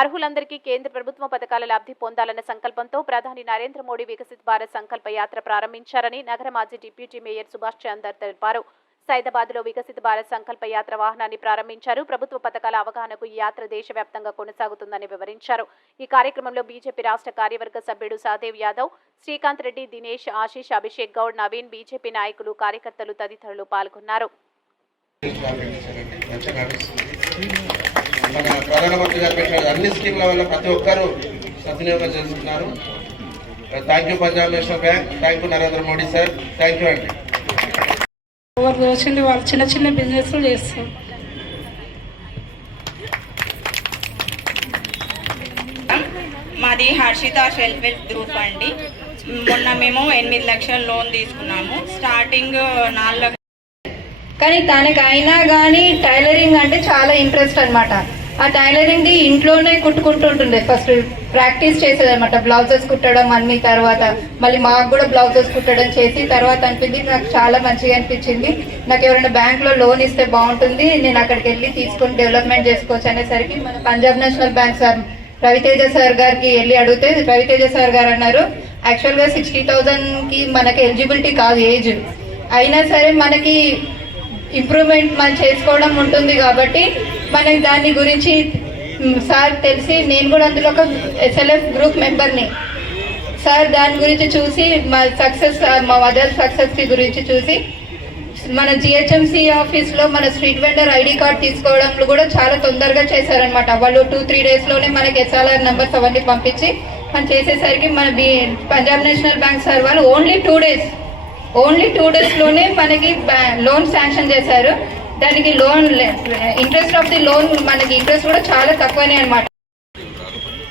అర్హులందరికీ కేంద్ర ప్రభుత్వ పథకాల లబ్ధి పొందాలన్న సంకల్పంతో ప్రధాని నరేంద్ర మోడీ వికసిత్ భారత్ సంకల్ప యాత్ర ప్రారంభించారని నగర మాజీ డిప్యూటీ మేయర్ సుభాష్ చందర్ తెలిపారు. సైదాబాద్లో వికసిత భారత్ సంకల్ప యాత్ర వాహనాన్ని ప్రారంభించారు. ప్రభుత్వ పథకాల అవగాహనకు ఈ యాత్ర దేశవ్యాప్తంగా కొనసాగుతుందని వివరించారు. ఈ కార్యక్రమంలో బీజేపీ రాష్ట్ర కార్యవర్గ సభ్యుడు సహదేవ్ యాదవ్ శ్రీకాంత్ రెడ్డి దినేష్ ఆశీష్ అభిషేక్ గౌడ్ నవీన్ బీజేపీ నాయకులు కార్యకర్తలు తదితరులు పాల్గొన్నారు. మన ప్రధానమంత్రి గారు పెట్టిన అన్ని స్కీమ్ల వల్ల ప్రతి ఒక్కరూ సద్వినియోగం చేసుకున్నారు thank you Punjab National Bank thank you Narendra Modi sir thank you అండి ఎవరు వాళ్ళు చిన్న చిన్న బిజినెస్లు చేస్తారు మాది హర్షిత సెల్ఫ్ హెల్ప్ గ్రూప్ అండి. మొన్న మేము ఎనిమిది లక్షల లోన్ తీసుకున్నాము. స్టార్టింగ్ నాలుగు కానీ తనకు అయినా కానీ టైలరింగ్ అంటే చాలా ఇంట్రెస్ట్ అనమాట ఆ టైలరింగ్ ది ఇంట్లోనే కుట్టుకుంటుంటుండే. ఫస్ట్ ప్రాక్టీస్ చేసేది అనమాట బ్లౌజెస్ కుట్టడం అన్ని తర్వాత మళ్ళీ మాకు కూడా బ్లౌజెస్ కుట్టడం చేసి తర్వాత అనిపించింది నాకు చాలా మంచిగా అనిపించింది. నాకు ఎవరైనా బ్యాంక్లో లోన్ ఇస్తే బాగుంటుంది. నేను అక్కడికి వెళ్ళి తీసుకొని డెవలప్మెంట్ చేసుకోవచ్చు అనేసరికి మన Punjab National Bank sir Raviteja sir గారికి వెళ్ళి అడిగితే రవితేజ సార్ గారు అన్నారు యాక్చువల్గా సిక్స్టీ థౌసండ్కి మనకి ఎలిజిబిలిటీ కాదు ఏజ్. అయినా సరే మనకి ఇంప్రూవ్మెంట్ మనం చేసుకోవడం ఉంటుంది కాబట్టి మనకి దాని గురించి సార్ తెలిసి నేను కూడా అందులో ఒక ఎస్ఎల్ఎఫ్ గ్రూప్ మెంబర్ని సార్ దాని గురించి చూసి మా సక్సెస్ మా మదర్ సక్సెస్ గురించి చూసి మన జిహెచ్ఎంసి ఆఫీస్లో మన స్ట్రీట్ వెండర్ ఐడి కార్డ్ తీసుకోవడంలో కూడా చాలా తొందరగా చేశారనమాట వాళ్ళు టూ త్రీ డేస్లోనే మనకి ఎస్ఆర్ఆర్ నెంబర్స్ అవన్నీ పంపించి మనం చేసేసరికి మన B Punjab National Bank sir వాళ్ళు only two days only two డేస్లోనే మనకి లోన్ శాంక్షన్ చేశారు. దానికి loan interest of the loan మనకి ఇంట్రెస్ట్ కూడా చాలా తక్కువనే అనమాట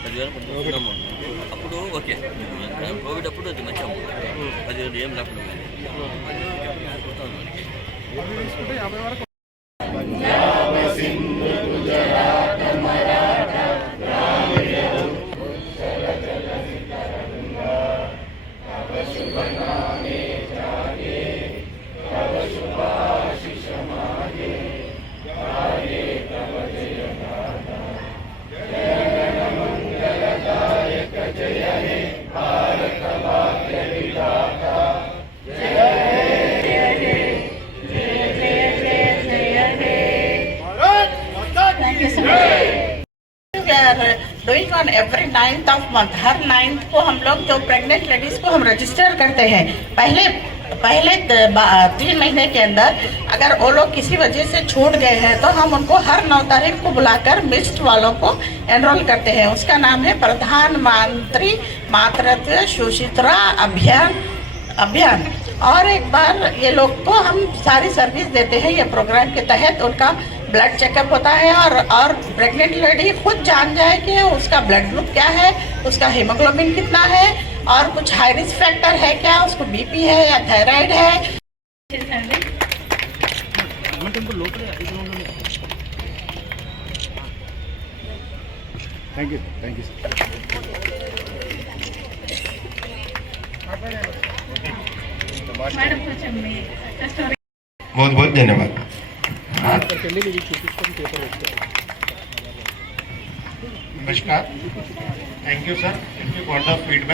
పదివేలు మనం తీసుకున్నాము అప్పుడు ఓకే. కోవిడ్ అప్పుడు అది మంచి అమౌంట్. పదివేలు ఏం లేకుండా Doing on every ninth of month. हर नाइन्थ को हम लोग जो प्रेग्नेंट लेडीज़ को हम रजिस्टर करते हैं, पहले पहले तीन महीने के अंदर अगर वो लोग किसी वजह से छूट गए हैं तो हम उनको हर नौ तारीख को बुलाकर मिस्ड वालों को एनरोल करते हैं उसका नाम है प्रधानमंत्री मातृत्व सुशित्रा अभियान अभियान और एक बार ये लोग को हम सारी सर्विस देते हैं, ये प्रोग्राम के तहत उनका ब्लड चेकअप होता है और और प्रेग्नेंट लेडी खुद जान जाए कि उसका ब्लड ग्रुप क्या है उसका हीमोग्लोबिन कितना है और कुछ हाई रिस्क फैक्टर है क्या उसको बीपी है या थायराइड है। थैंक यू थैंक यू बहुत बहुत धन्यवाद। नमस्कार. Thank you sir thank you for the feedback